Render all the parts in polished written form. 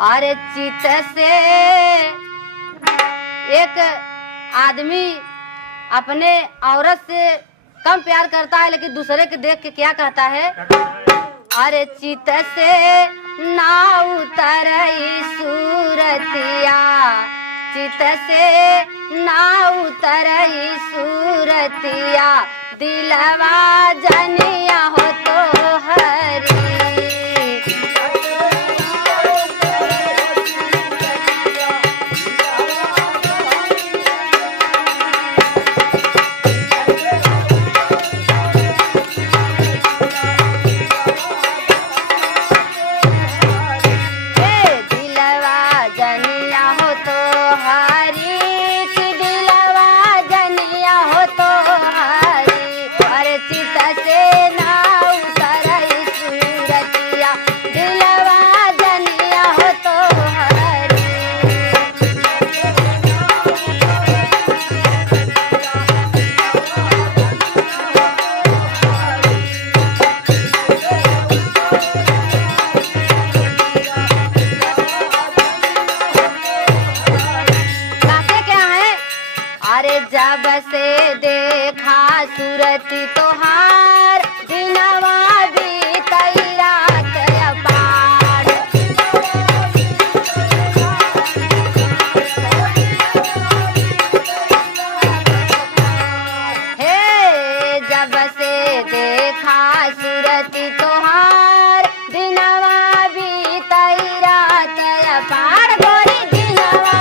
अरे चित से एक आदमी अपने औरत से कम प्यार करता है, लेकिन दूसरे के देख के क्या कहता है? अरे चित से ना उतरई सूरतिया, चित से ना उतरई सूरतिया, दिलवा जनिया हो तो हरी। जब से देखा सूरती तोहार, दिनवा बीतई रात अपार। हे जब से देखा सूरती तोहार, दिनवा बीतई रात अपार। गोरी दिनवा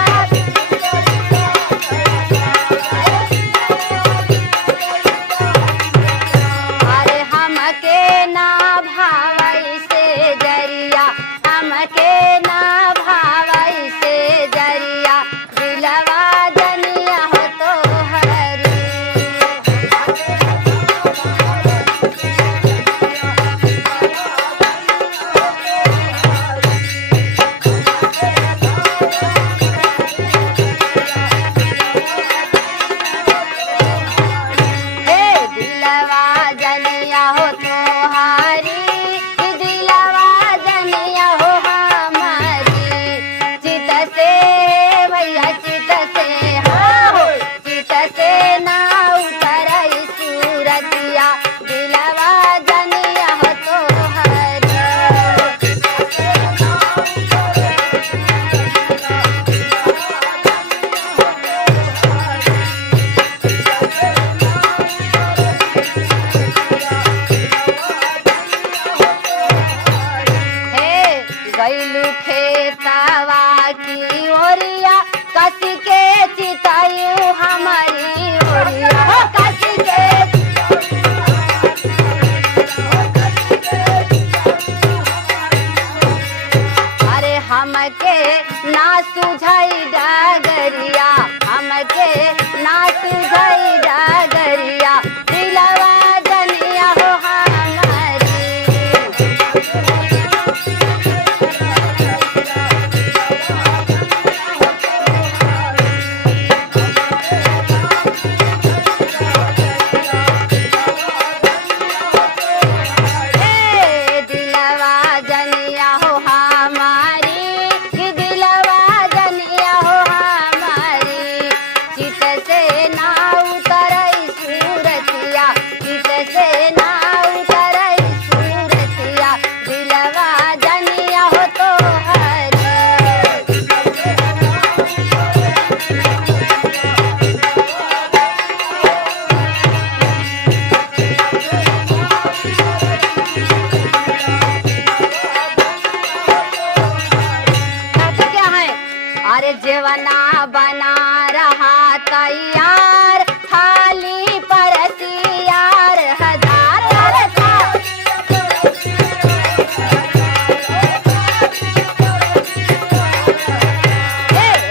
गईलू खेतवा की ओरिया, कस के चितायु हमारी ओरिया, कस के अरे हमके ना सुझाई डगरिया, हमके ना सुझाई डगरिया, दिलवा जनिया हो हमारी। अरे जेवना बना रहा तैयार, थाली परसियार हजार।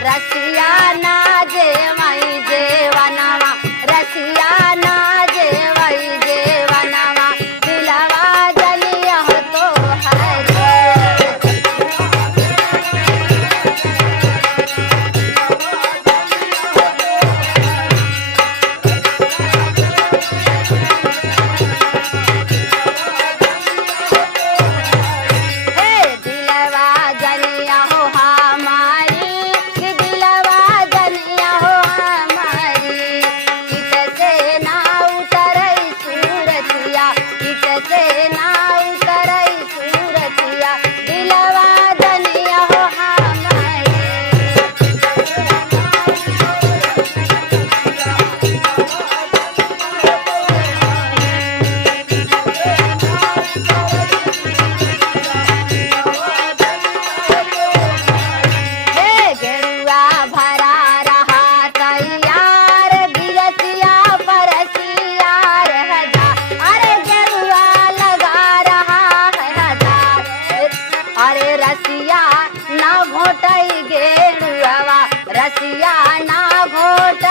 रसिया ना जेवई जेवनवा, रसिया ना जेवई जेवनवा, दिलवा जलिया हो तो हरे। अरे रसिया ना घोटई गेरुआ रसिया ना घोट